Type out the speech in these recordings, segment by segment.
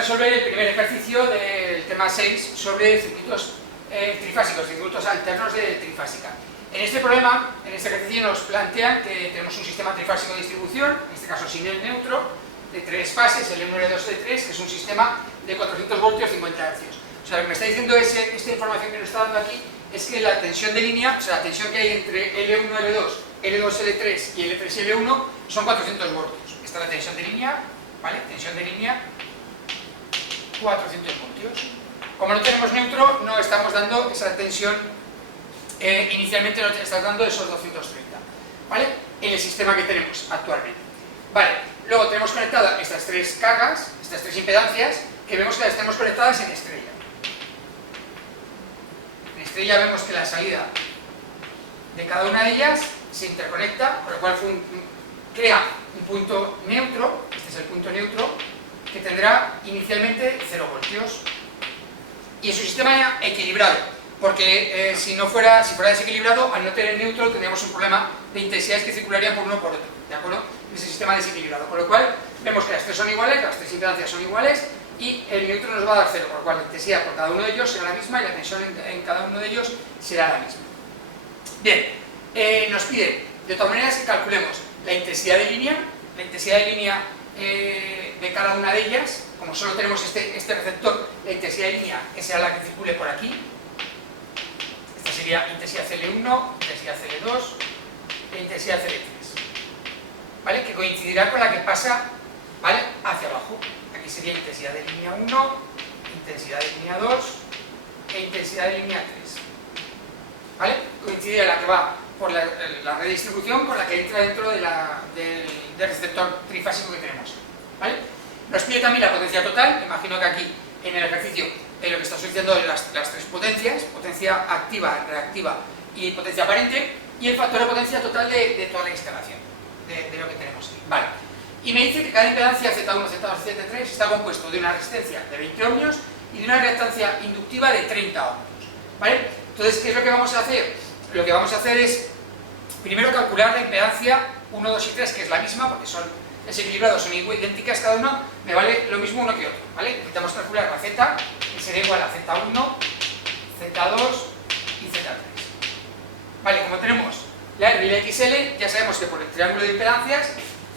resolver el primer ejercicio del tema 6 sobre circuitos trifásicos, circuitos alternos de trifásica. En este problema, en este ejercicio nos plantean que tenemos un sistema trifásico de distribución, en este caso sin el neutro, de 3 fases, L1, L2, L3, que es un sistema de 400 voltios 50 Hz. O sea, lo que me está diciendo esta información que nos está dando aquí es que la tensión de línea, o sea, la tensión que hay entre L1, L2, L2, L3 y L3 y L1 son 400 voltios. Esta es la tensión de línea, ¿vale? Tensión de línea, 400 voltios. Como no tenemos neutro, no estamos dando esa tensión, inicialmente no estamos dando esos 230, ¿vale? En el sistema que tenemos actualmente. Vale, luego tenemos conectadas estas 3 cargas, estas 3 impedancias, que vemos que las tenemos conectadas en estrella. En estrella vemos que la salida de cada una de ellas se interconecta, con lo cual crea un punto neutro, este es el punto neutro, que tendrá inicialmente 0 voltios. Y es un sistema equilibrado, porque si fuera desequilibrado, al no tener neutro tendríamos un problema de intensidades que circularían por uno o por otro, ¿de acuerdo? Es un sistema desequilibrado, con lo cual vemos que las 3 son iguales, las 3 impedancias son iguales, y el neutro nos va a dar 0, por lo cual la intensidad por cada uno de ellos será la misma y la tensión en cada uno de ellos será la misma. Bien, nos piden de todas maneras que calculemos la intensidad de línea de cada una de ellas. Como solo tenemos este receptor, la intensidad de línea que será la que circule por aquí. Esta sería intensidad CL1, intensidad CL2 e intensidad CL3, ¿vale? Que coincidirá con la que pasa, ¿vale?, hacia abajo. Aquí sería intensidad de línea 1, intensidad de línea 2 e intensidad de línea 3, ¿vale? Coincidirá la que va por la redistribución con la que entra dentro del receptor trifásico que tenemos, ¿vale? Nos pide también la potencia total. Me imagino que aquí en el ejercicio lo que está solicitando es las 3 potencias, potencia activa, reactiva y potencia aparente, y el factor de potencia total de toda la instalación, de lo que tenemos aquí, ¿vale? Y me dice que cada impedancia Z1, Z2, Z3 está compuesto de una resistencia de 20 ohmios y de una reactancia inductiva de 30 ohmios, ¿vale? Entonces, ¿qué es lo que vamos a hacer? Lo que vamos a hacer es, primero, calcular la impedancia 1, 2 y 3, que es la misma, porque son desequilibrados, son idénticas cada una, me vale lo mismo uno que otro, ¿vale? Intentamos calcular la Z, que será igual a Z1, Z2 y Z3. Vale, como tenemos la R y la XL, ya sabemos que por el triángulo de impedancias,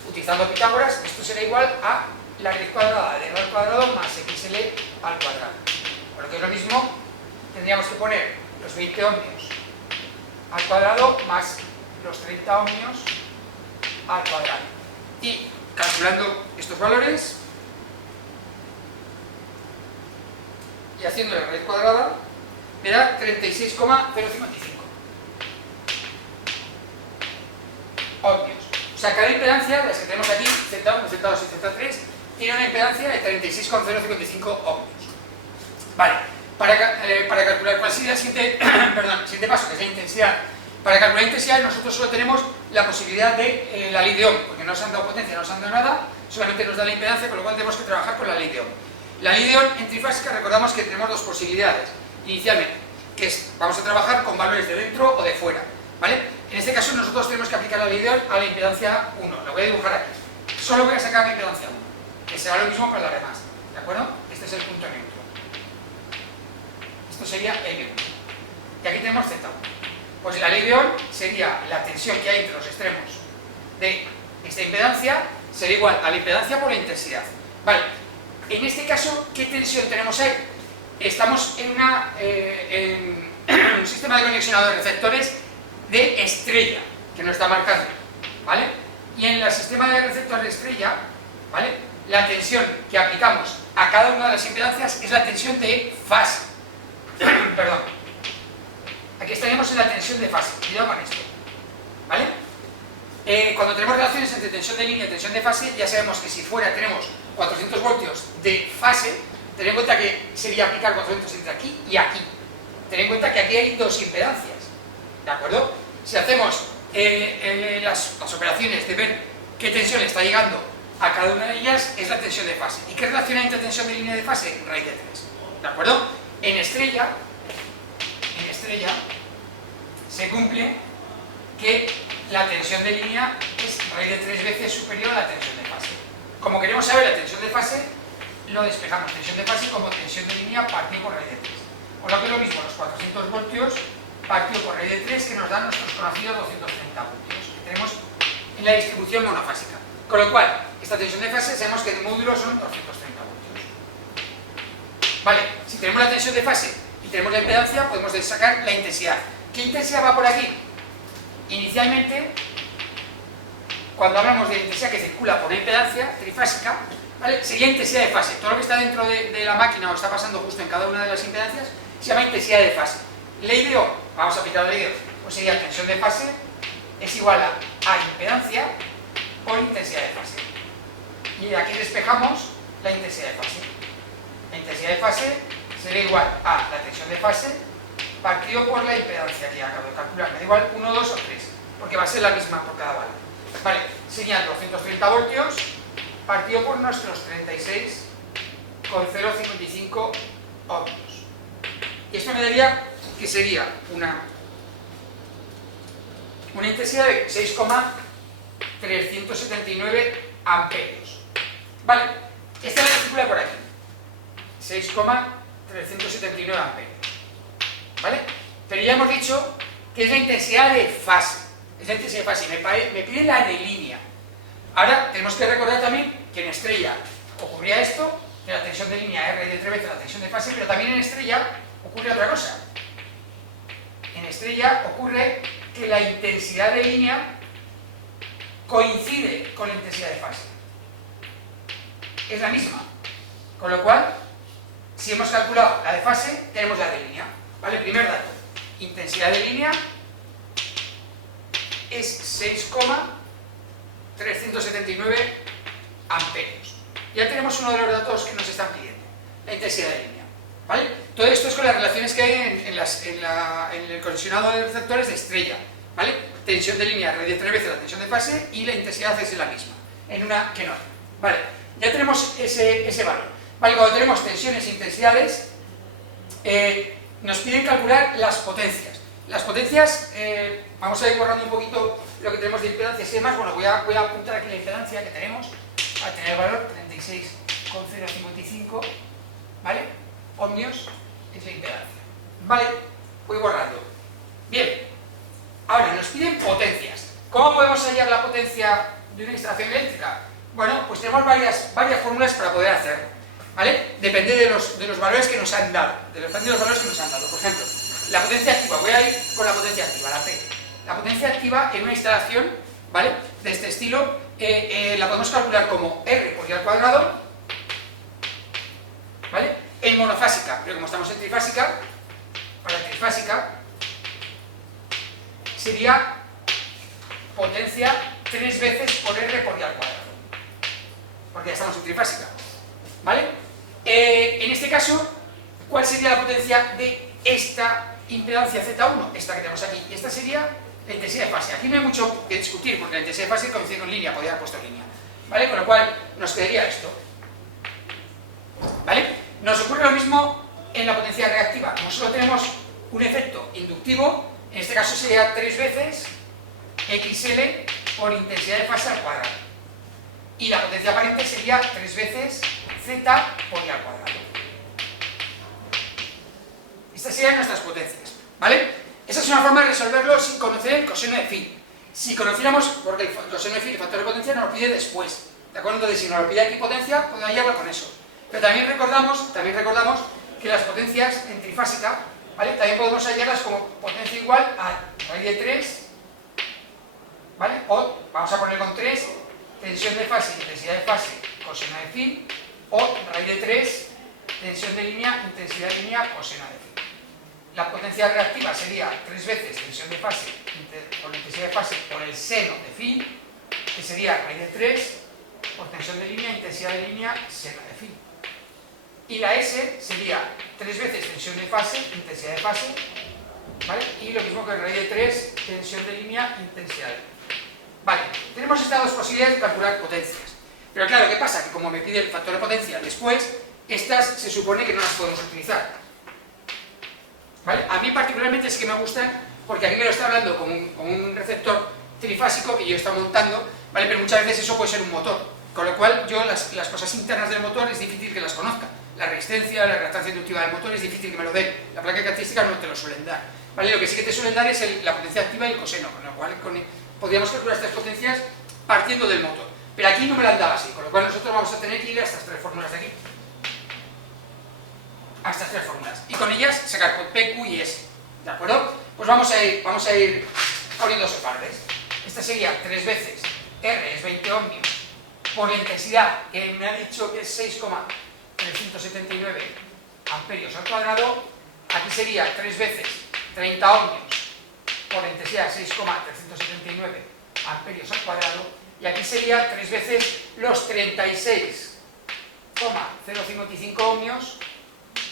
utilizando Pitágoras, esto será igual a la raíz cuadrada de R al cuadrado más XL al cuadrado. Por lo que es lo mismo, tendríamos que poner los 20 ohmios al cuadrado más los 30 ohmios al cuadrado. Y calculando estos valores y haciendo la raíz cuadrada, me da 36,055 ohmios. O sea, cada impedancia, las que tenemos aquí, Z1, Z2 y Z3, tiene una impedancia de 36,055 ohmios. Vale, para calcular cuál sería el siguiente paso, que es la intensidad. Para calcular intensidad nosotros solo tenemos la posibilidad de la ley de Ohm, porque no nos han dado potencia, no nos han dado nada, solamente nos da la impedancia, con lo cual tenemos que trabajar con la ley de Ohm. La ley de Ohm en trifásica, recordamos que tenemos 2 posibilidades inicialmente, que es, vamos a trabajar con valores de dentro o de fuera, ¿vale? En este caso nosotros tenemos que aplicar la ley de Ohm a la impedancia 1, lo voy a dibujar aquí. Solo voy a sacar la impedancia 1, que será lo mismo para las demás, ¿de acuerdo? Este es el punto neutro. Esto sería L1. Y aquí tenemos Z1. Pues la ley de Ohm sería la tensión que hay entre los extremos de esta impedancia, será igual a la impedancia por la intensidad. Vale, en este caso, ¿qué tensión tenemos ahí? Estamos en un sistema de conexionado de receptores de estrella, que no está marcado, ¿vale? Y en el sistema de receptores de estrella, ¿vale?, la tensión que aplicamos a cada una de las impedancias es la tensión de fase. Perdón. Aquí estaríamos en la tensión de fase, cuidado con esto, ¿vale? Cuando tenemos relaciones entre tensión de línea y tensión de fase, ya sabemos que si fuera tenemos 400 voltios de fase, ten en cuenta que sería aplicar 400 entre aquí y aquí. Ten en cuenta que aquí hay 2 impedancias, ¿de acuerdo? Si hacemos las operaciones de ver qué tensión le está llegando a cada una de ellas, es la tensión de fase. ¿Y qué relación hay entre tensión de línea y de fase? Raíz de 3, ¿de acuerdo? En estrella se cumple que la tensión de línea es raíz de 3 veces superior a la tensión de fase. Como queremos saber la tensión de fase, lo despejamos tensión de fase como tensión de línea partido por raíz de 3. O lo que es lo mismo, los 400 voltios partido por raíz de 3 que nos dan nuestros conocidos 230 voltios que tenemos en la distribución monofásica. Con lo cual, esta tensión de fase sabemos que el módulo son 230 voltios. Vale, si tenemos la tensión de fase y tenemos la impedancia, podemos sacar la intensidad. ¿Qué intensidad va por aquí? Inicialmente, cuando hablamos de intensidad que circula por la impedancia trifásica, ¿vale? Sería intensidad de fase. Todo lo que está dentro de la máquina o está pasando justo en cada una de las impedancias se llama intensidad de fase. Ley de Ohm, vamos a aplicar la ley de Ohm, pues sería tensión de fase es igual a impedancia por intensidad de fase. Y aquí despejamos la intensidad de fase. La intensidad de fase sería igual a la tensión de fase partido por la impedancia que acabo de calcular. Me da igual 1, 2 o 3, porque va a ser la misma por cada bala. Vale, serían 230 voltios partido por nuestros 36,055 ohmios. Y esto me daría que sería una intensidad de 6,379 amperios. Vale, esta es la que circula por aquí. 6,379 amperios. ¿Vale? Pero ya hemos dicho que es la intensidad de fase. Es la intensidad de fase. Me pide la de línea. Ahora tenemos que recordar también que en estrella ocurría esto, que la tensión de línea R de 3 veces la tensión de fase, pero también en estrella ocurre otra cosa. En estrella ocurre que la intensidad de línea coincide con la intensidad de fase. Es la misma. Con lo cual, si hemos calculado la de fase, tenemos la de línea. ¿Vale? Primer dato. Intensidad de línea es 6,379 amperios. Ya tenemos uno de los datos que nos están pidiendo, la intensidad de línea. ¿Vale? Todo esto es con las relaciones que hay en el colisionado de receptores de estrella. ¿Vale? Tensión de línea de 3 veces la tensión de fase y la intensidad es la misma, en una que no. ¿Vale? Ya tenemos ese valor. ¿Vale? Cuando tenemos tensiones e intensidades, nos piden calcular las potencias. Las potencias, vamos a ir borrando un poquito lo que tenemos de impedancias y demás. Bueno, voy a apuntar aquí la impedancia que tenemos, a tener el valor 36,055, ¿vale? Ohmios es la impedancia. Vale, voy borrando. Bien, ahora nos piden potencias. ¿Cómo podemos hallar la potencia de una instalación eléctrica? Bueno, pues tenemos varias fórmulas para poder hacerlo, ¿vale? Depende de los valores que nos han dado. Depende de los valores que nos han dado. Por ejemplo, la potencia activa. Voy a ir con la potencia activa, la P. La potencia activa en una instalación, ¿vale? De este estilo, la podemos calcular como R por I al cuadrado, ¿vale? En monofásica, pero como estamos en trifásica, para trifásica sería potencia 3 veces por R por I al cuadrado, porque ya estamos en trifásica, ¿vale? En este caso, ¿cuál sería la potencia de esta impedancia Z1? Esta que tenemos aquí, y esta sería la intensidad de fase. Aquí no hay mucho que discutir, porque la intensidad de fase coincide con línea, podría haber puesto línea, ¿vale? Con lo cual nos quedaría esto, ¿vale? Nos ocurre lo mismo en la potencia reactiva. Como solo tenemos un efecto inductivo, en este caso sería 3 veces XL por intensidad de fase al cuadrado. Y la potencia aparente sería 3 veces Z por I al cuadrado. Estas serían nuestras potencias, ¿vale? Esa es una forma de resolverlo sin conocer el coseno de phi. Si conociéramos, porque el coseno de phi, el factor de potencia, nos lo pide después, ¿de acuerdo? Entonces, si nos lo pide aquí potencia, podemos hallarlo con eso. Pero también recordamos que las potencias en trifásica, ¿vale? También podemos hallarlas como potencia igual a raíz de 3, ¿vale? O, vamos a poner con 3, tensión de fase, intensidad de fase, coseno de phi, o raíz de 3, tensión de línea, intensidad de línea, coseno de phi. La potencia reactiva sería 3 veces tensión de fase por intensidad de fase por el seno de phi, que sería raíz de 3 por tensión de línea, intensidad de línea, seno de phi. Y la S sería 3 veces tensión de fase, intensidad de fase, ¿vale? Y lo mismo que raíz de 3, tensión de línea, intensidad de línea. Vale, tenemos estas dos posibilidades de calcular potencias. Pero claro, ¿qué pasa? Que como me pide el factor de potencia después, estas se supone que no las podemos utilizar. ¿Vale? A mí particularmente sí que me gustan, porque aquí me lo está hablando con un receptor trifásico que yo estoy montando, ¿vale? Pero muchas veces eso puede ser un motor. Con lo cual, yo las cosas internas del motor es difícil que las conozca. La resistencia, la reactancia inductiva del motor es difícil que me lo den. La placa de características no te lo suelen dar. ¿Vale? Lo que sí que te suelen dar es la potencia activa y el coseno, con lo cual podríamos calcular estas potencias partiendo del motor. Pero aquí no me la han dado así, con lo cual nosotros vamos a tener que ir a estas tres fórmulas de aquí. A estas tres fórmulas. Y con ellas sacar P, Q y S. ¿De acuerdo? Pues vamos a ir abriendo partes. Esta sería 3 veces R es 20 ohmios por la intensidad que me ha dicho que es 6,379 amperios al cuadrado. Aquí sería 3 veces 30 ohmios por la intensidad 6,379 amperios al cuadrado. Y aquí sería 3 veces los 36,055 ohmios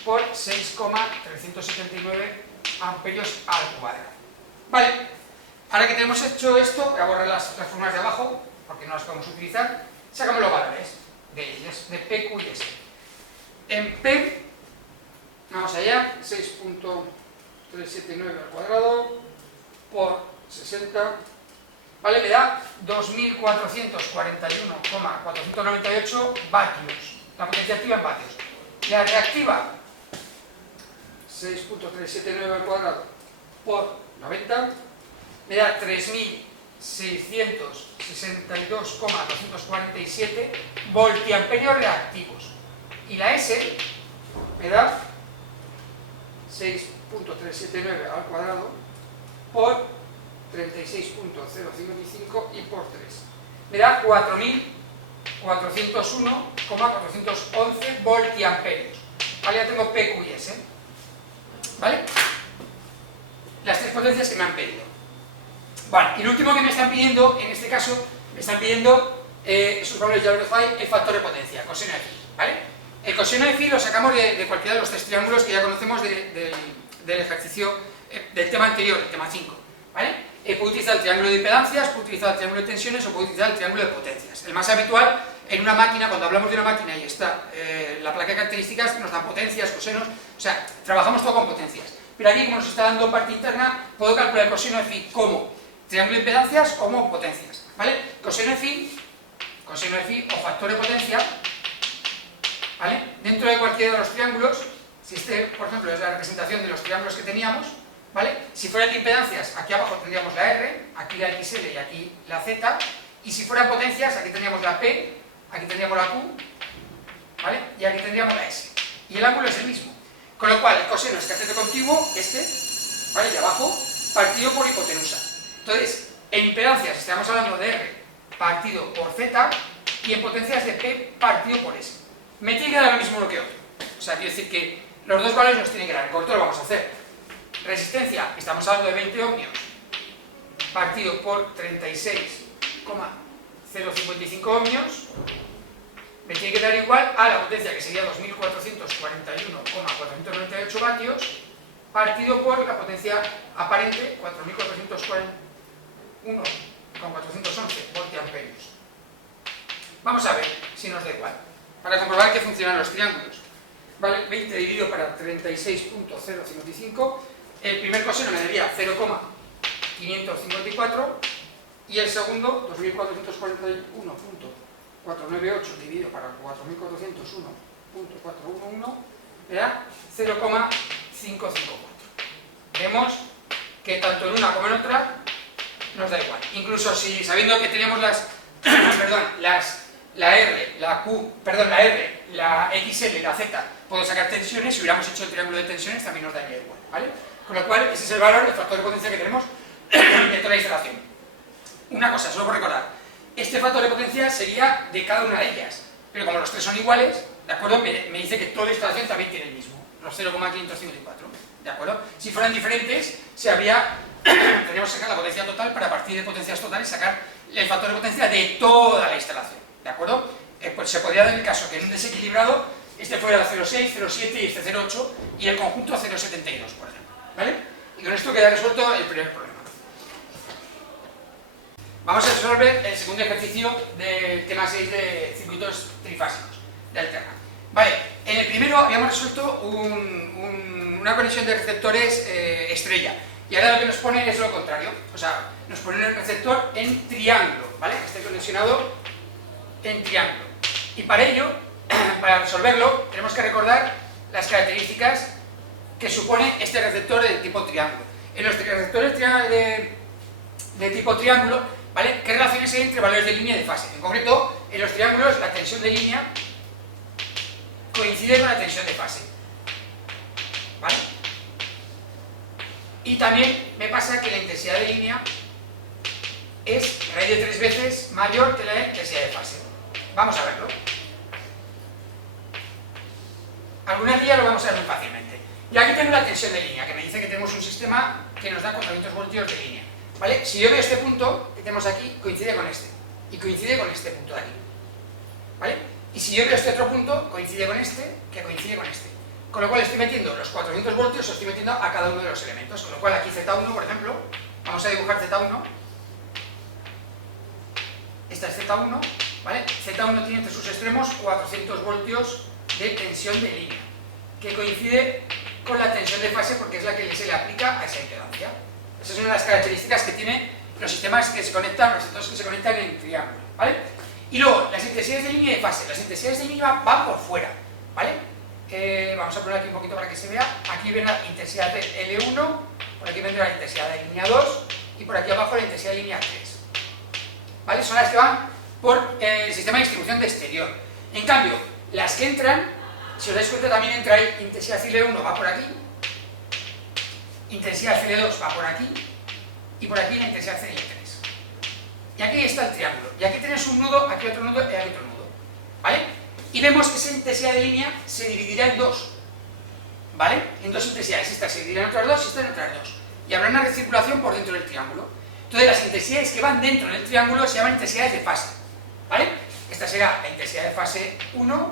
por 6,379 amperios al cuadrado. Vale, ahora que tenemos hecho esto, voy a borrar las fórmulas de abajo porque no las podemos utilizar. Sacamos los valores de ellas, de P, Q y S. En P, vamos allá, 6,379 al cuadrado por 60, ¿vale? Me da 2.441,498 vatios, la potencia activa en vatios. La reactiva, 6,379 al cuadrado por 90, me da 3.662,247 voltiamperios reactivos. Y la S me da 6,379 al cuadrado por 36,055 y por 3. Me da 4.401,411 voltiamperios. Vale, ya tengo P, Q y S. ¿Vale? Las tres potencias que me han pedido. Vale, y lo último que me están pidiendo, en este caso, me están pidiendo, sus valores ya los hay, el factor de potencia, coseno de phi. ¿Vale? El coseno de phi lo sacamos de cualquiera de los tres triángulos que ya conocemos del ejercicio, del tema anterior, el tema 5. ¿Vale? Puedo utilizar el triángulo de impedancias, puedo utilizar el triángulo de tensiones o puedo utilizar el triángulo de potencias. El más habitual en una máquina, cuando hablamos de una máquina y está la placa de características, nos dan potencias, cosenos, o sea, trabajamos todo con potencias. Pero aquí, como nos está dando parte interna, puedo calcular el coseno de phi como triángulo de impedancias como potencias. ¿Vale? Coseno de phi o factor de potencia, ¿vale? Dentro de cualquiera de los triángulos, si este, por ejemplo, es la representación de los triángulos que teníamos, ¿vale? Si fueran de impedancias, aquí abajo tendríamos la R, aquí la XL y aquí la Z, y si fueran potencias, aquí tendríamos la P, aquí tendríamos la Q, ¿vale? Y aquí tendríamos la S. Y el ángulo es el mismo. Con lo cual, el coseno es cateto contiguo, ¿vale? De abajo, partido por hipotenusa. Entonces, en impedancias estamos hablando de R partido por Z, y en potencias de P partido por S. Me tiene que dar lo mismo lo que otro. O sea, quiero decir que los dos valores nos tienen que dar. En corto lo vamos a hacer. Resistencia, estamos hablando de 20 ohmios, partido por 36,055 ohmios, me tiene que dar igual a la potencia, que sería 2.441,498 vatios, partido por la potencia aparente, 4.441,411 voltiamperios. Vamos a ver si nos da igual, para comprobar que funcionan los triángulos. ¿Vale? 20 dividido para 36,055, el primer coseno me daría 0,554 y el segundo, 2.441,498 dividido para 4.401,411, me da 0,554. Vemos que tanto en una como en otra nos da igual. Incluso si, sabiendo que teníamos la R, la XL y la Z, puedo sacar tensiones. Si hubiéramos hecho el triángulo de tensiones también nos daría igual, ¿vale? Con lo cual, ese es el valor del factor de potencia que tenemos de toda la instalación. Una cosa, solo por recordar, este factor de potencia sería de cada una de ellas, pero como los tres son iguales, ¿de acuerdo? Me dice que toda la instalación también tiene el mismo, los 0,554, ¿de acuerdo? Si fueran diferentes, tendríamos que sacar la potencia total para, a partir de potencias totales, sacar el factor de potencia de toda la instalación, ¿de acuerdo? Pues se podría dar el caso que en un desequilibrado este fuera 0,6, 0,7 y este 0,8 y el conjunto 0,72, por ejemplo, ¿vale? Y con esto queda resuelto el primer problema. Vamos a resolver el segundo ejercicio del tema 6 de circuitos trifásicos de alterna. Vale, en el primero habíamos resuelto una conexión de receptores estrella, y ahora lo que nos pone es lo contrario, o sea, nos pone el receptor en triángulo, ¿vale? Que esté conexionado en triángulo. Y para ello, para resolverlo, tenemos que recordar las características que supone este receptor de tipo triángulo. En los receptores de tipo triángulo, ¿vale? ¿Qué relaciones hay entre valores de línea y de fase? En concreto, en los triángulos la tensión de línea coincide con la tensión de fase, ¿vale? Y también me pasa que la intensidad de línea es raíz de 3 veces mayor que la intensidad de fase. Vamos a verlo. Algunas días lo vamos a ver muy fácilmente. Y aquí tengo la tensión de línea, que me dice que tenemos un sistema que nos da 400 voltios de línea, ¿vale? Si yo veo este punto que tenemos aquí, coincide con este, y coincide con este punto de aquí, ¿vale? Y si yo veo este otro punto, coincide con este, que coincide con este. Con lo cual estoy metiendo los 400 voltios, los estoy metiendo a cada uno de los elementos. Con lo cual aquí Z1, por ejemplo, vamos a dibujar Z1. Esta es Z1, ¿vale? Z1 tiene entre sus extremos 400 voltios de tensión de línea, que coincide con la tensión de fase porque es la que se le aplica a esa impedancia. Esas son las características que tienen los sistemas que se conectan, los receptores que se conectan en triángulo, ¿vale? Y luego, las intensidades de línea y de fase. Las intensidades de línea van por fuera, ¿vale? Vamos a poner aquí un poquito para que se vea. Aquí viene la intensidad de L1, por aquí vendrá la intensidad de línea 2 y por aquí abajo la intensidad de línea 3. ¿Vale? Son las que van por el sistema de distribución de exterior. En cambio, las que entran, si os dais cuenta, también entra ahí intensidad L1 va por aquí, intensidad L2 va por aquí y por aquí la intensidad L3. Y aquí está el triángulo. Y aquí tenéis un nudo, aquí otro nudo y aquí otro nudo, ¿vale? Y vemos que esa intensidad de línea se dividirá en dos, ¿vale? En dos intensidades. Esta se dividirá en otras dos y esta en otras dos. Y habrá una recirculación por dentro del triángulo. Entonces las intensidades que van dentro del triángulo se llaman intensidades de fase, ¿vale? Esta será la intensidad de fase 1,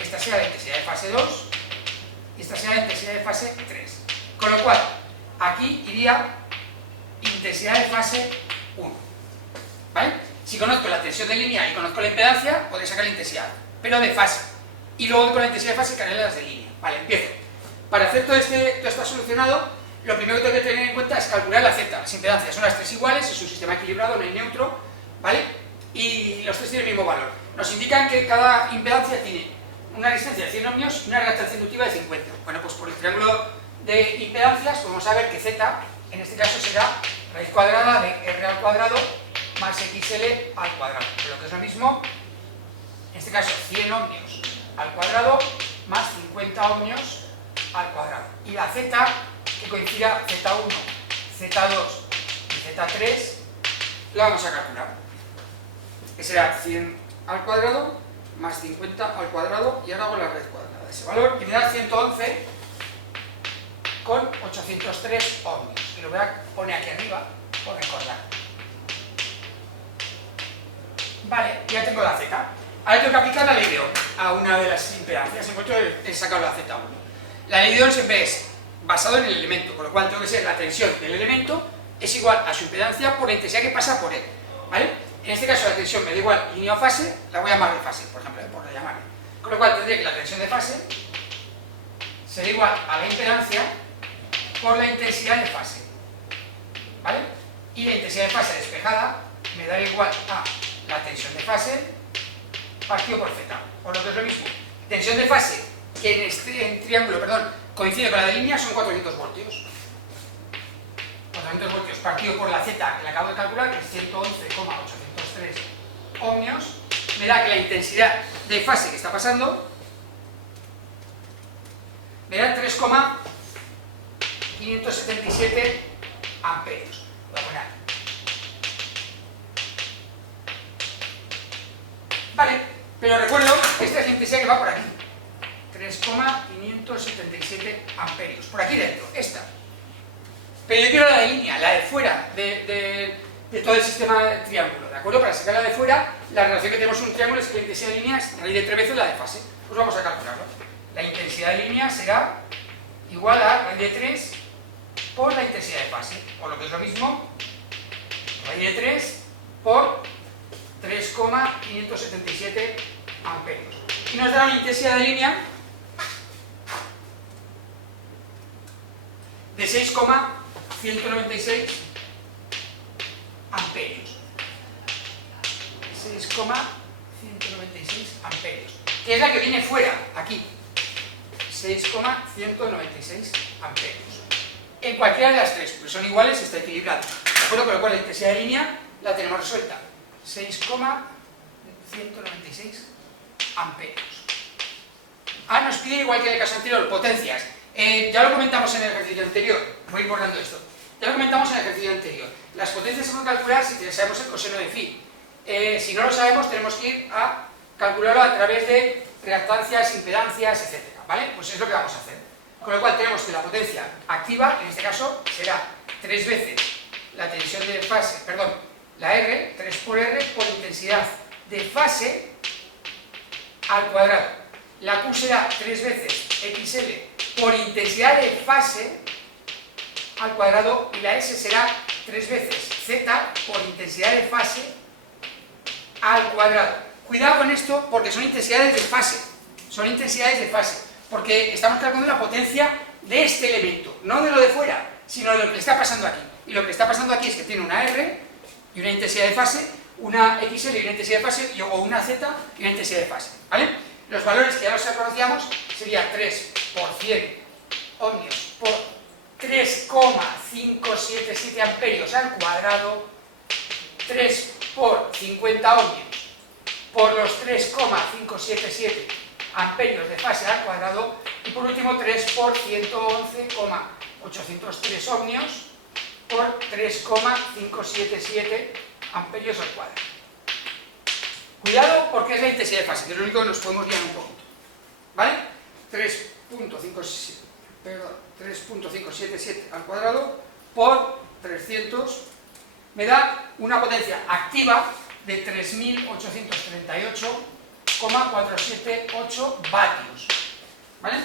esta será la intensidad de fase 2 y esta será la intensidad de fase 3. Con lo cual, aquí iría intensidad de fase 1, ¿vale? Si conozco la tensión de línea y conozco la impedancia, podré sacar la intensidad, pero de fase. Y luego con la intensidad de fase cargaré las de línea. Vale, empiezo. Para hacer todo esto solucionado, lo primero que tengo que tener en cuenta es calcular la Z. Las impedancias son las tres iguales, es un sistema equilibrado, no hay neutro, ¿vale? Y los tres tienen el mismo valor. Nos indican que cada impedancia tiene una resistencia de 100 ohmios y una reactancia inductiva de 50. Bueno, pues por el triángulo de impedancias podemos saber que Z, en este caso, será raíz cuadrada de R al cuadrado más XL al cuadrado, lo que es lo mismo, en este caso 100 ohmios al cuadrado más 50 ohmios al cuadrado. Y la Z, que coincida Z1, Z2 y Z3, la vamos a calcular, que será 100 al cuadrado más 50 al cuadrado, y ahora hago la raíz cuadrada de ese valor, y me da 111 con 803 ohmios, y lo voy a poner aquí arriba por recordar. Vale, ya tengo la Z. Ahora tengo que aplicar la ley de Ohm a una de las impedancias. En concreto he sacado la Z1. La ley de Ohm siempre es basado en el elemento, con lo cual tengo que ser la tensión del elemento es igual a su impedancia por la intensidad que pasa por él, ¿vale? En este caso la tensión me da igual línea o fase, la voy a llamar de fase, por ejemplo, por llamarle. Con lo cual tendría que la tensión de fase será igual a la impedancia por la intensidad de fase, ¿vale? Y la intensidad de fase despejada me dará igual a la tensión de fase partido por Z, o lo que es lo mismo. Tensión de fase que en triángulo, coincide con la de línea son 400 voltios. 400 voltios partido por la Z que le acabo de calcular, que es 111,803 ohmios, me da que la intensidad de fase que está pasando me da 3,577 amperios. Voy a poner aquí. Vale, pero recuerdo que esta es la intensidad que va por aquí. 3,577 amperios. Por aquí dentro, esta. Pero yo quiero la de línea, la de fuera de todo el sistema de triángulo, ¿de acuerdo? Para sacar la de fuera, la relación que tenemos en un triángulo es que la intensidad de línea es raíz de 3 veces la de fase. Pues vamos a calcularlo. La intensidad de línea será igual a raíz de 3 por la intensidad de fase, o lo que es lo mismo, raíz de 3 por 3,577 amperios. Y nos da una intensidad de línea de 6,196 amperios. 6,196 6,196 amperios, que es la que viene fuera, aquí, 6,196 amperios. En cualquiera de las tres, porque son iguales y está equilibrado. ¿De acuerdo? Con lo cual la intensidad de línea la tenemos resuelta. 6,196 amperios. Nos pide, igual que en el caso anterior, potencias. Ya lo comentamos en el ejercicio anterior. Voy a ir borrando esto. Ya lo comentamos en el ejercicio anterior. Las potencias se pueden calcular si sabemos el coseno de phi. Si no lo sabemos, tenemos que ir a calcularlo a través de reactancias, impedancias, etc. ¿Vale? Pues es lo que vamos a hacer. Con lo cual tenemos que la potencia activa, en este caso, será 3 veces la tensión de fase, perdón, la R, 3 por R, por intensidad de fase al cuadrado. La Q será 3 veces XL por intensidad de fase al cuadrado, y la S será 3 veces Z por intensidad de fase al cuadrado. Cuidado con esto porque son intensidades de fase. Son intensidades de fase. Porque estamos calculando la potencia de este elemento, no de lo de fuera, sino de lo que le está pasando aquí. Y lo que le está pasando aquí es que tiene una R y una intensidad de fase, una XL y una intensidad de fase, y luego una Z y una intensidad de fase. ¿Vale? Los valores que ya los conocíamos sería 3 por 100 ohmios por 3,577 amperios al cuadrado, 3 por 50 ohmios por los 3,577 amperios de fase al cuadrado, y por último 3 por 111,803 ohmios por 3,577 amperios al cuadrado. Cuidado porque es la intensidad de fase, que es lo único que nos podemos guiar un poquito. ¿Vale? 3.577 al cuadrado por 300 me da una potencia activa de 3.838,478 vatios. ¿Vale?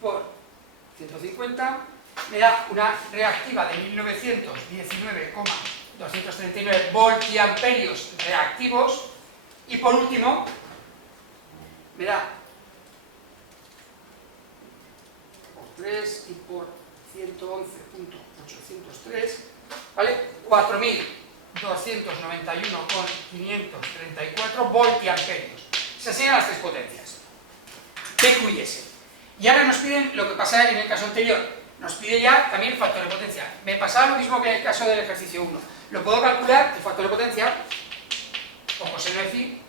Por 150 me da una reactiva de 1919,239 voltiamperios reactivos, y por último me da por 3 y por 111,803, ¿vale? 4.291,534 voltiamperios. Esas serían las tres potencias, P, Q y S. Y ahora nos piden lo que pasaba en el caso anterior, nos pide ya también el factor de potencia. Me pasaba lo mismo que en el caso del ejercicio 1. Lo puedo calcular, el factor de potencia, o coseno de phi,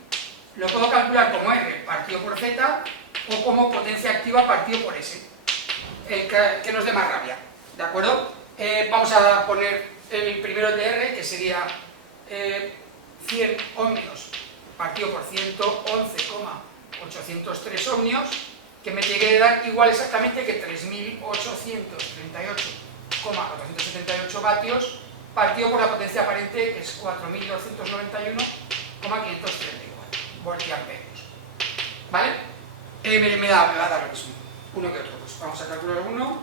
lo puedo calcular como R partido por Z, o como potencia activa partido por S, el que nos dé más rabia. ¿De acuerdo? Vamos a poner el primero de R, que sería 100 ohmios partido por 111,803 ohmios, que me llegue a dar igual exactamente que 3.838,478 vatios partido por la potencia aparente, que es 4.291,534 voltiamperios. ¿Vale? Me va a dar lo mismo, uno que otro. Pues vamos a calcular uno.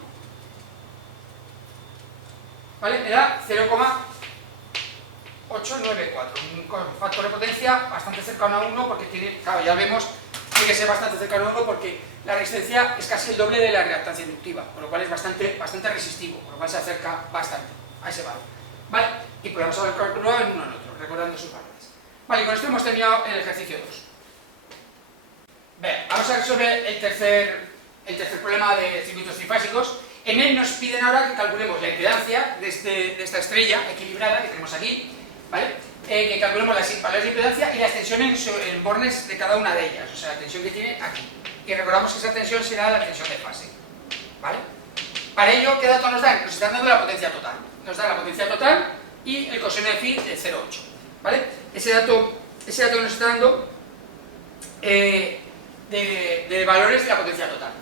¿Vale? Me da 0,894, un factor de potencia bastante cercano a 1, porque tiene, claro, ya vemos, tiene que ser bastante cercano a 1 porque la resistencia es casi el doble de la reactancia inductiva, con lo cual es bastante resistivo, con lo cual se acerca bastante a ese valor. ¿Vale? Y podemos haber calculado en uno en otro, recordando sus valores. Vale, y con esto hemos terminado el ejercicio 2. Bien, vamos a resolver el tercer problema de circuitos trifásicos. En él nos piden ahora que calculemos la impedancia de esta estrella equilibrada que tenemos aquí, ¿vale? Que calculemos las valores de impedancia y las tensiones en bornes de cada una de ellas, o sea, la tensión que tiene aquí. Y recordamos que esa tensión será la tensión de fase, ¿vale? Para ello, ¿qué dato nos dan? Nos están dando la potencia total. Nos da la potencia total y el coseno de phi de 0,8, ¿vale? Ese dato que nos está dando de valores de la potencia total.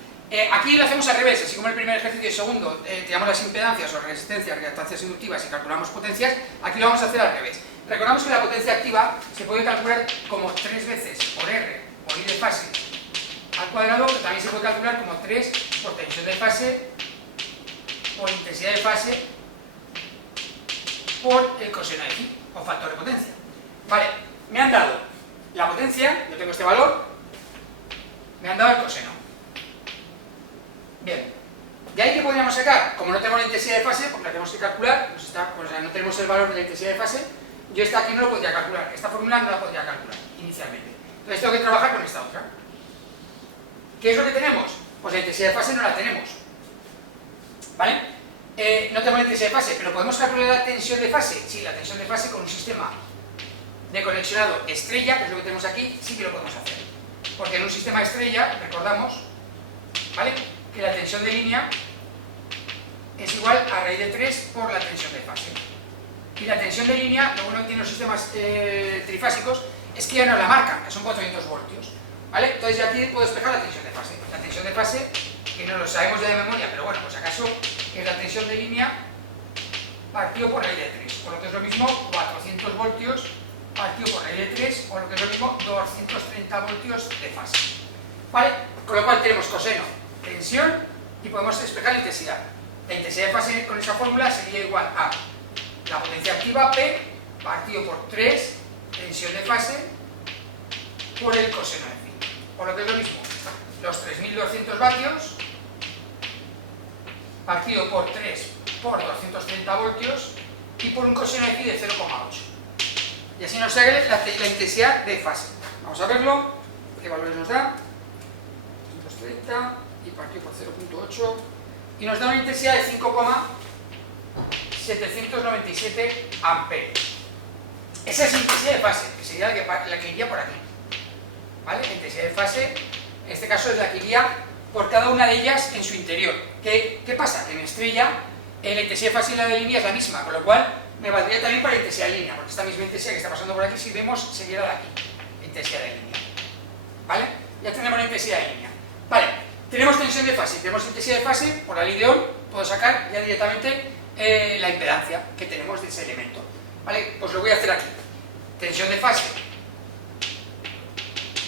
Aquí lo hacemos al revés, así como el primer ejercicio y el segundo tiramos las impedancias o resistencias, reactancias inductivas y calculamos potencias, aquí lo vamos a hacer al revés. Recordamos que la potencia activa se puede calcular como 3 veces por R por I de fase al cuadrado, pero también se puede calcular como 3 por tensión de fase por intensidad de fase por el coseno de phi, o factor de potencia. Vale, me han dado la potencia, yo tengo este valor, me han dado el coseno. Bien, ¿de ahí qué podríamos sacar? Como no tenemos la intensidad de fase, porque la tenemos que calcular, no tenemos el valor de la intensidad de fase, yo esta aquí no lo podría calcular, esta fórmula no la podría calcular inicialmente. Entonces tengo que trabajar con esta otra. ¿Qué es lo que tenemos? Pues la intensidad de fase no la tenemos. ¿Vale? No tenemos la intensidad de fase, pero ¿podemos calcular la tensión de fase? Sí, la tensión de fase con un sistema de conexionado estrella, que es lo que tenemos aquí, sí que lo podemos hacer. Porque en un sistema estrella, recordamos, ¿vale?, que la tensión de línea es igual a raíz de 3 por la tensión de fase. Y la tensión de línea, lo bueno que tienen los sistemas trifásicos, es que ya no la marcan, que son 400 voltios. ¿Vale? Entonces ya aquí puedo despejar la tensión de fase. La tensión de fase, que no lo sabemos ya de memoria, pero bueno, pues acaso es la tensión de línea partido por raíz de 3, por lo que es lo mismo 400 voltios partido por raíz de 3, o lo que es lo mismo 230 voltios de fase. ¿Vale? Con lo cual tenemos coseno, tensión y podemos despejar la intensidad. La intensidad de fase con esa fórmula sería igual a la potencia activa P partido por 3 tensión de fase por el coseno de phi. Por lo que es lo mismo, los 3200 vatios partido por 3 por 230 voltios y por un coseno de phi de 0,8. Y así nos sale la intensidad de fase. Vamos a verlo, qué valores nos da. 230 y partido por 0,8 y nos da una intensidad de 5,797 amperios. Esa es la intensidad de fase, que sería la que iría por aquí. ¿Vale? La intensidad de fase, en este caso, es la que iría por cada una de ellas en su interior. ¿Qué pasa? Que en estrella la intensidad de fase y la de línea es la misma, con lo cual me valdría también para la intensidad de línea, porque esta misma intensidad que está pasando por aquí, si vemos, sería de aquí, la intensidad de línea. ¿Vale? Ya tenemos la intensidad de línea. Vale, tenemos tensión de fase, tenemos intensidad de fase, por la ley de Ohm puedo sacar ya directamente la impedancia que tenemos de ese elemento. ¿Vale? Pues lo voy a hacer aquí. Tensión de fase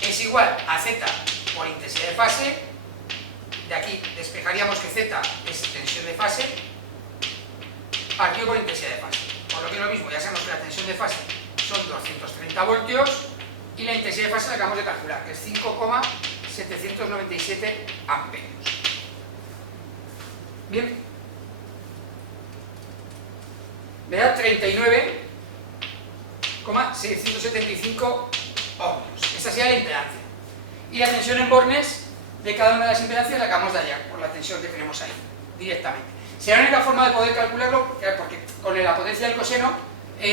es igual a Z por intensidad de fase. De aquí despejaríamos que Z es tensión de fase partido por intensidad de fase. Por lo que es lo mismo, ya sabemos que la tensión de fase son 230 voltios y la intensidad de fase la acabamos de calcular, que es 5,797 amperios. Bien. Me da 39,675 ohmios. Esta sería la impedancia. Y la tensión en bornes de cada una de las impedancias la acabamos de hallar por la tensión que tenemos ahí, directamente. Será la única forma de poder calcularlo, porque con la potencia del coseno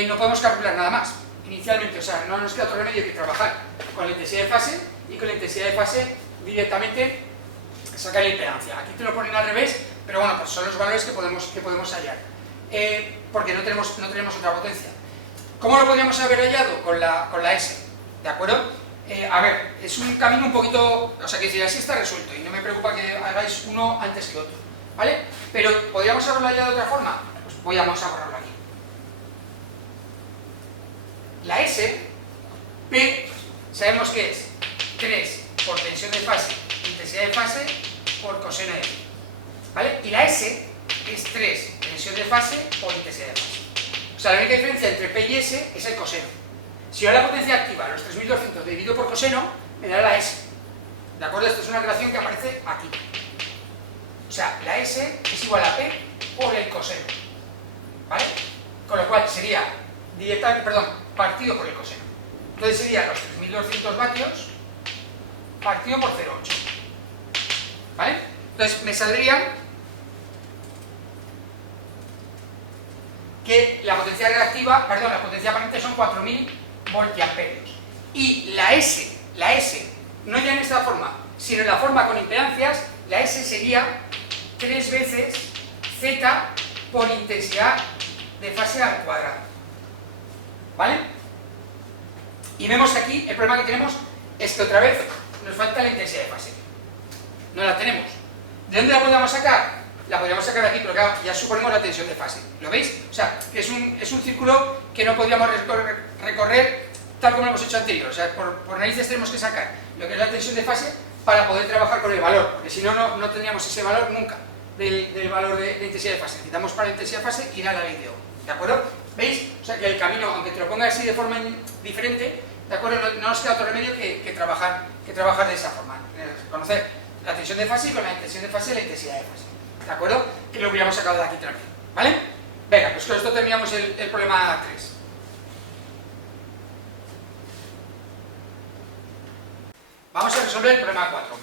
no podemos calcular nada más inicialmente, o sea, no nos queda otro remedio que trabajar con la intensidad de fase y con la intensidad de fase directamente sacar la impedancia. Aquí te lo ponen al revés, pero bueno, pues son los valores que podemos hallar, porque no tenemos otra potencia. ¿Cómo lo podríamos haber hallado? Con la S, ¿de acuerdo? A ver, es un camino un poquito, o sea, que si así está resuelto y no me preocupa que hagáis uno antes que otro, ¿vale? Pero ¿podríamos haberlo hallado de otra forma? Pues vamos a borrarlo aquí. La S, P, sabemos que es 3 por tensión de fase, intensidad de fase, por coseno de phi, ¿vale? Y la S es 3 tensión de fase por intensidad de fase. O sea, la única diferencia entre P y S es el coseno. Si yo la potencia activa, los 3200 dividido por coseno, me dará la S. ¿De acuerdo? Esto es una relación que aparece aquí. O sea, la S es igual a P por el coseno. ¿Vale? Con lo cual sería partido por el coseno. Entonces sería los 3200 vatios partido por 0,8. ¿Vale? Entonces me saldría que la potencia reactiva, la potencia aparente son 4000 voltiamperios. Y la S, no ya en esta forma, sino en la forma con impedancias, la S sería 3 veces Z por intensidad de fase al cuadrado. ¿Vale? Y vemos que aquí el problema que tenemos es que otra vez nos falta la intensidad de fase. No la tenemos. ¿De dónde la podríamos sacar? La podríamos sacar de aquí, pero claro, ya suponemos la tensión de fase. ¿Lo veis? O sea, que es un círculo que no podríamos recorrer tal como lo hemos hecho anterior. O sea, por narices tenemos que sacar lo que es la tensión de fase para poder trabajar con el valor, porque si no, no tendríamos ese valor nunca del valor de intensidad de fase. Necesitamos para la intensidad de fase ir a la ley de Ohm. ¿De acuerdo? ¿Veis? O sea, que el camino, aunque te lo ponga así de forma diferente, ¿de acuerdo? No nos queda otro remedio que trabajar de esa forma. Conocer la tensión de fase y con la tensión de fase la intensidad de fase. ¿De acuerdo? Que lo hubiéramos sacado de aquí también. ¿Vale? Venga, pues con esto terminamos el problema 3. Vamos a resolver el problema 4.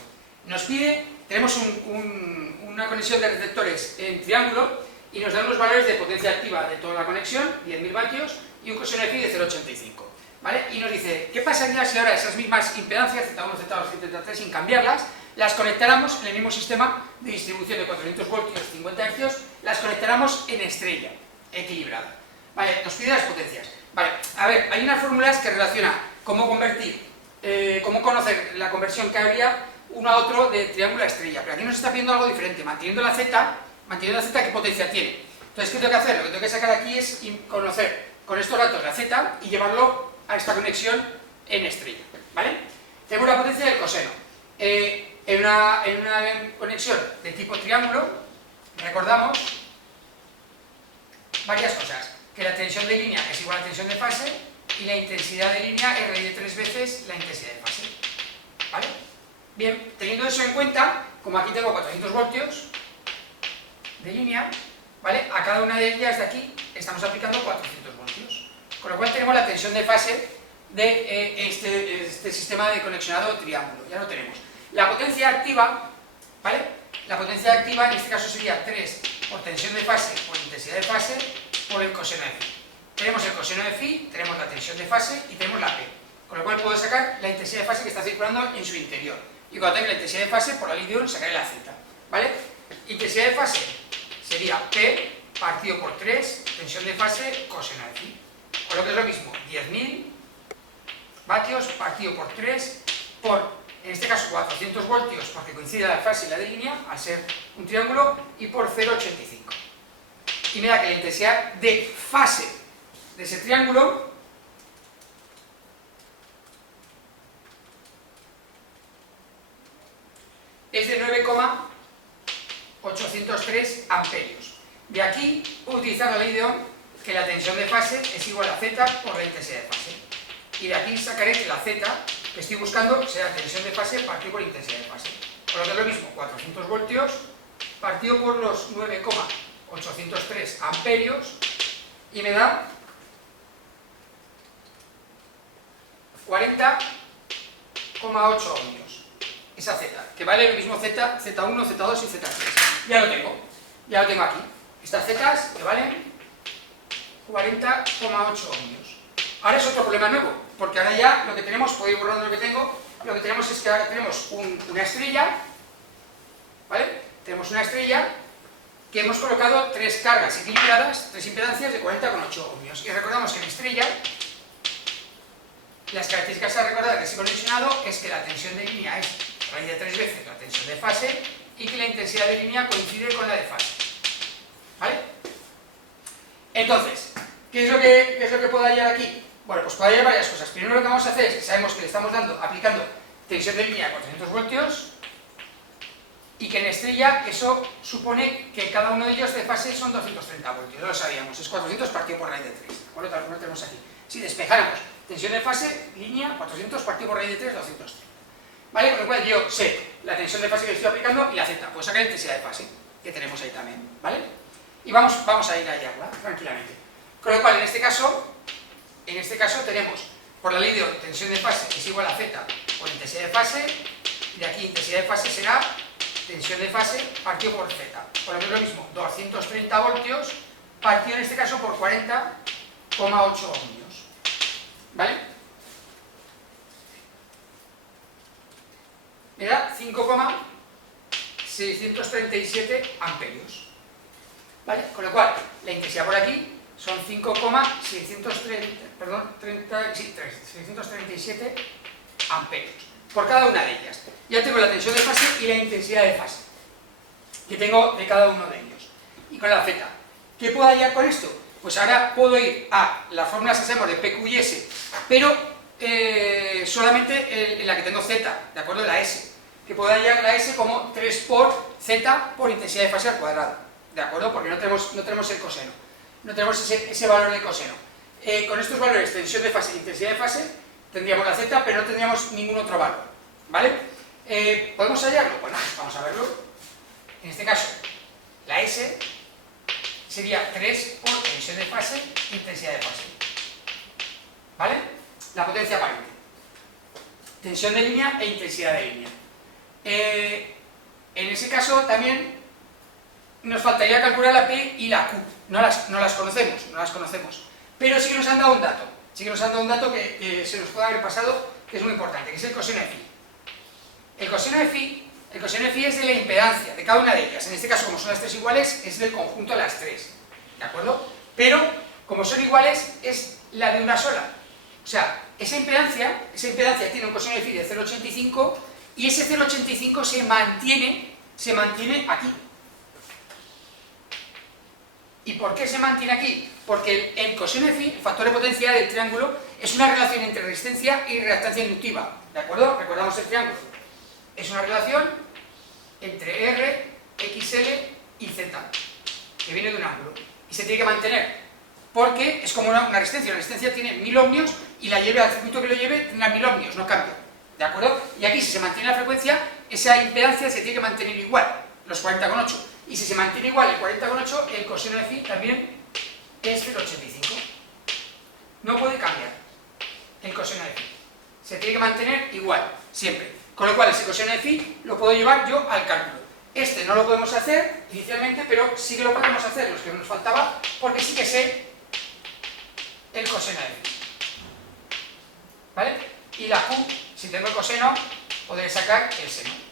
Nos pide, tenemos una conexión de receptores en triángulo y nos dan los valores de potencia activa de toda la conexión, 10.000 vatios, y un coseno de phi de 0,85. ¿Vale? Y nos dice, ¿qué pasaría si ahora esas mismas impedancias, Z1, Z2, Z3, sin cambiarlas, las conectáramos en el mismo sistema de distribución de 400 voltios, 50 Hz, las conectáramos en estrella, equilibrada? Vale, nos pide las potencias. Vale, a ver, hay unas fórmulas que relacionan cómo convertir, cómo conocer la conversión que habría uno a otro de triángulo a estrella, pero aquí nos está pidiendo algo diferente, manteniendo la Z, ¿qué potencia tiene? Entonces, ¿qué tengo que hacer? Lo que tengo que sacar aquí es conocer con estos datos la Z y llevarlo a esta conexión en estrella, ¿vale? Tenemos la potencia del coseno. En una conexión de tipo triángulo, recordamos varias cosas, que la tensión de línea es igual a la tensión de fase y la intensidad de línea es raíz de 3 veces la intensidad de fase, ¿vale? Bien, teniendo eso en cuenta, como aquí tengo 400 voltios de línea, ¿vale? A cada una de ellas de aquí estamos aplicando 400 voltios, con lo cual tenemos la tensión de fase de este sistema de conexionado triángulo, ya lo tenemos. La potencia activa, ¿vale? La potencia activa en este caso sería 3 por tensión de fase por intensidad de fase por el coseno de phi. Tenemos el coseno de phi, tenemos la tensión de fase y tenemos la P, con lo cual puedo sacar la intensidad de fase que está circulando en su interior. Y cuando tenga la intensidad de fase, por la ley de Ohm sacaré la Z, ¿vale? Intensidad de fase sería P partido por 3, tensión de fase, coseno de phi. Con lo que es lo mismo, 10.000 vatios partido por 3 por, en este caso, 400 voltios, porque coincide la fase y la de línea, al ser un triángulo, y por 0,85. Y me da que la intensidad de fase de ese triángulo es de 9,803 amperios. De aquí puedo utilizar la ley de Ohm, que la tensión de fase es igual a Z por la intensidad de fase. Y de aquí sacaré que la Z que estoy buscando será tensión de fase partido por intensidad de fase. Por lo que es lo mismo, 400 voltios partido por los 9,803 amperios y me da 40,8 ohmios. Esa Z, que vale lo mismo Z, Z1, Z2 y Z3. Ya lo tengo aquí. Estas Zetas que valen 40,8 ohmios. Ahora es otro problema nuevo, porque ahora ya lo que tenemos, puedo ir borrando lo que tengo, lo que tenemos es que ahora tenemos una estrella, ¿vale? Tenemos una estrella que hemos colocado 3 cargas equilibradas, 3 impedancias de 40,8 ohmios. Y recordamos que en estrella, las características a recordar que se ha conexionado es que la tensión de línea es raíz de 3 veces la tensión de fase y que la intensidad de línea coincide con la de fase, ¿vale? Entonces, ¿qué es lo que puedo hallar aquí? Bueno, pues puedo hallar varias cosas. Primero lo que vamos a hacer es que sabemos que le estamos aplicando tensión de línea a 400 voltios y que en estrella eso supone que cada uno de ellos de fase son 230 voltios. No lo sabíamos, es 400 partido por raíz de 3. ¿De acuerdo? Tal como lo tenemos aquí. Si despejáramos tensión de fase, línea, 400 partido por raíz de 3, 230. ¿Vale? Con lo cual yo sé la tensión de fase que le estoy aplicando y la Z. Puedo sacar la intensidad de fase, que tenemos ahí también. ¿Vale? Y vamos a ir a hallarla tranquilamente. Con lo cual, en este caso tenemos, por la ley de Ohm, tensión de fase es igual a Z por intensidad de fase, y de aquí intensidad de fase será tensión de fase partido por Z. Por lo que es lo mismo, 230 voltios partido en este caso por 40,8 ohmios. ¿Vale? Me da 5,637 amperios. ¿Vale? Con lo cual, la intensidad por aquí son 637 amperios por cada una de ellas. Ya tengo la tensión de fase y la intensidad de fase que tengo de cada uno de ellos. Y con la Z, ¿qué puedo hallar con esto? Pues ahora puedo ir a las fórmulas que hacemos de PQ y S, pero solamente en la que tengo Z, ¿de acuerdo? La S, que puedo hallar la S como 3 por Z por intensidad de fase al cuadrado, ¿de acuerdo? Porque no tenemos el coseno, no tenemos ese valor de coseno. Con estos valores, tensión de fase e intensidad de fase, tendríamos la Z, pero no tendríamos ningún otro valor, ¿vale? ¿Podemos hallarlo? Bueno, vamos a verlo. En este caso, la S sería 3 por tensión de fase e intensidad de fase, ¿vale? La potencia aparente. tensión de línea e intensidad de línea. En ese caso también nos faltaría calcular la P y la Q. No las conocemos, pero sí que nos han dado un dato, que se nos puede haber pasado, que es muy importante, que es el coseno de phi. El coseno de phi es de la impedancia de cada una de ellas. En este caso, como son las tres iguales, es del conjunto de las tres, ¿de acuerdo? Pero, como son iguales, es la de una sola. O sea, esa impedancia tiene un coseno de phi de 0,85 y ese 0,85 se mantiene aquí. ¿Y por qué se mantiene aquí? Porque el coseno de phi, el factor de potencia del triángulo, es una relación entre resistencia y reactancia inductiva, ¿de acuerdo? Recordamos el triángulo. Es una relación entre R, XL y Z, que viene de un ángulo. Y se tiene que mantener, porque es como una resistencia. Una resistencia tiene 1000 ohmios y la lleve al circuito que lo lleve, tendrá 1000 ohmios, no cambia, ¿de acuerdo? Y aquí, si se mantiene la frecuencia, esa impedancia se tiene que mantener igual, los 40,8. Y si se mantiene igual el 40,8, el coseno de phi también es 0,85. No puede cambiar el coseno de phi. Se tiene que mantener igual, siempre. Con lo cual, ese coseno de phi lo puedo llevar yo al cálculo. Este no lo podemos hacer inicialmente, pero sí que lo podemos hacer, los que nos faltaba, porque sí que sé el coseno de phi. ¿Vale? Y la Q, si tengo el coseno, podré sacar el seno.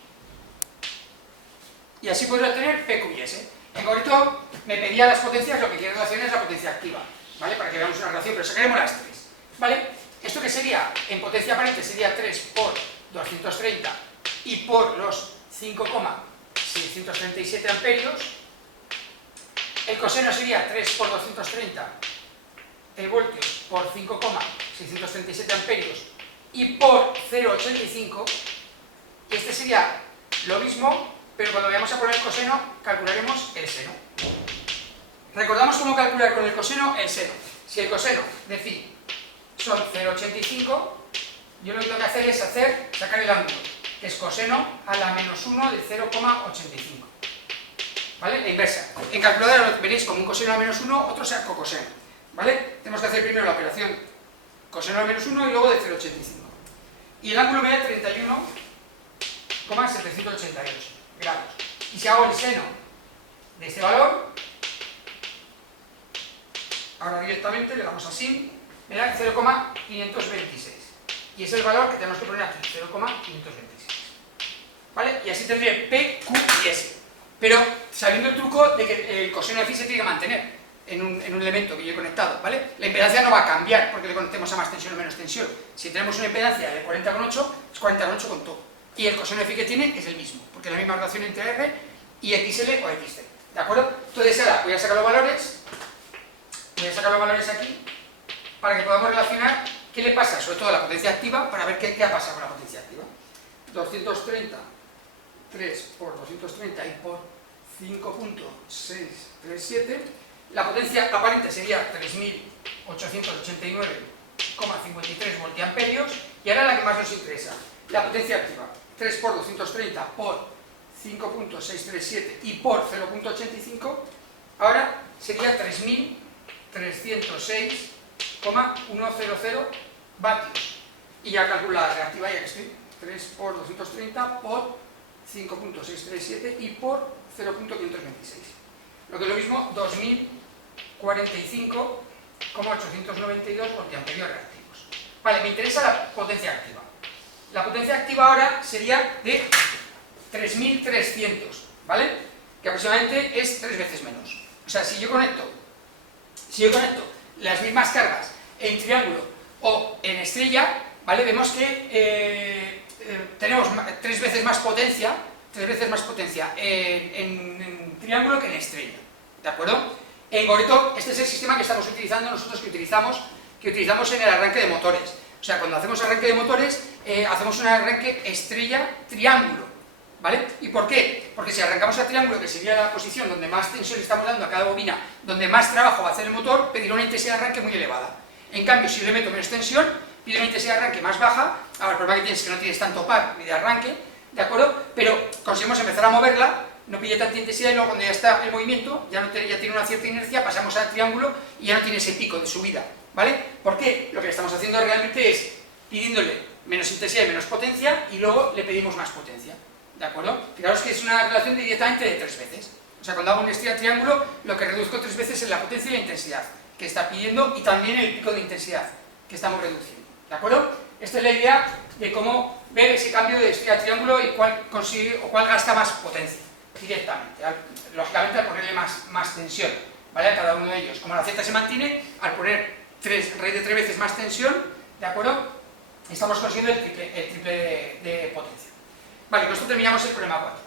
Y así podré obtener P, Q y S. En concreto, me pedía las potencias, lo que quiere relacionar es la potencia activa, ¿vale? Para que veamos una relación, pero sacaremos las tres, ¿vale? ¿Esto qué sería? En potencia aparente sería 3 por 230 y por los 5,637 amperios. El coseno sería 3 por 230 voltios por 5,637 amperios y por 0,85. Y este sería lo mismo, pero cuando vayamos a poner el coseno, calcularemos el seno. Recordamos cómo calcular con el coseno el seno. Si el coseno de phi son 0,85, yo lo que tengo que hacer es sacar el ángulo, que es coseno a la menos 1 de 0,85. ¿Vale? La inversa. En calculadora lo veréis como un coseno a la menos 1, otro sea cocoseno. ¿Vale? Tenemos que hacer primero la operación coseno a la menos 1 y luego de 0,85. Y el ángulo me da 31,788 grados. Y si hago el seno de este valor, ahora directamente le damos así, me da 0,526. Y es el valor que tenemos que poner aquí, 0,526. ¿Vale? Y así tendré P, Q y S. Pero sabiendo el truco de que el coseno de phi se tiene que mantener en un elemento que yo he conectado, ¿vale? La impedancia no va a cambiar porque le conectemos a más tensión o menos tensión. Si tenemos una impedancia de 40,8, es 40,8 con todo. Y el coseno de phi que tiene es el mismo, porque es la misma relación entre R y XL o XT. ¿De acuerdo? Entonces ahora voy a sacar los valores aquí, para que podamos relacionar qué le pasa, sobre todo a la potencia activa, para ver qué ha pasado con la potencia activa. 230, 3 por 230 y por 5,637. La potencia aparente sería 3.889,53 voltiamperios. Y ahora la que más nos interesa, la potencia activa. 3 por 230 por 5,637 y por 0,85, ahora sería 3.306,100 vatios. Y ya calculo la reactiva, ya que estoy, 3 por 230 por 5,637 y por 0,526. Lo que es lo mismo, 2.045,892 voltiamperios reactivos. Vale, me interesa la potencia activa. La potencia activa ahora sería de 3.300, ¿vale? Que aproximadamente es 3 veces menos. O sea, si yo conecto las mismas cargas en triángulo o en estrella, ¿vale? Vemos que tenemos 3 veces más potencia en triángulo que en estrella, ¿de acuerdo? En concreto, este es el sistema que estamos utilizando nosotros, que utilizamos en el arranque de motores. O sea, cuando hacemos arranque de motores, hacemos un arranque estrella-triángulo, ¿vale? ¿Y por qué? Porque si arrancamos a triángulo, que sería la posición donde más tensión estamos dando a cada bobina, donde más trabajo va a hacer el motor, pedirá una intensidad de arranque muy elevada. En cambio, si yo le meto menos tensión, pide una intensidad de arranque más baja. Ahora, el problema que tienes es que no tienes tanto par ni de arranque, ¿de acuerdo? Pero conseguimos empezar a moverla, no pide tanta intensidad y luego cuando ya está el movimiento, ya tiene una cierta inercia, pasamos al triángulo y ya no tiene ese pico de subida, ¿vale? ¿Por qué? Lo que estamos haciendo realmente es pidiéndole menos intensidad y menos potencia, y luego le pedimos más potencia, ¿de acuerdo? Fijaros que es una relación directamente de 3 veces. O sea, cuando hago un estira triángulo, lo que reduzco 3 veces es la potencia y la intensidad que está pidiendo, y también el pico de intensidad que estamos reduciendo, ¿de acuerdo? Esta es la idea de cómo ver ese cambio de estira triángulo y cuál consigue o cuál gasta más potencia directamente, lógicamente al ponerle más tensión, ¿vale? A cada uno de ellos. Como la Z se mantiene, al poner raíz de 3 veces más tensión, ¿de acuerdo? Estamos consiguiendo el triple de potencia. Vale, con esto terminamos el problema 4.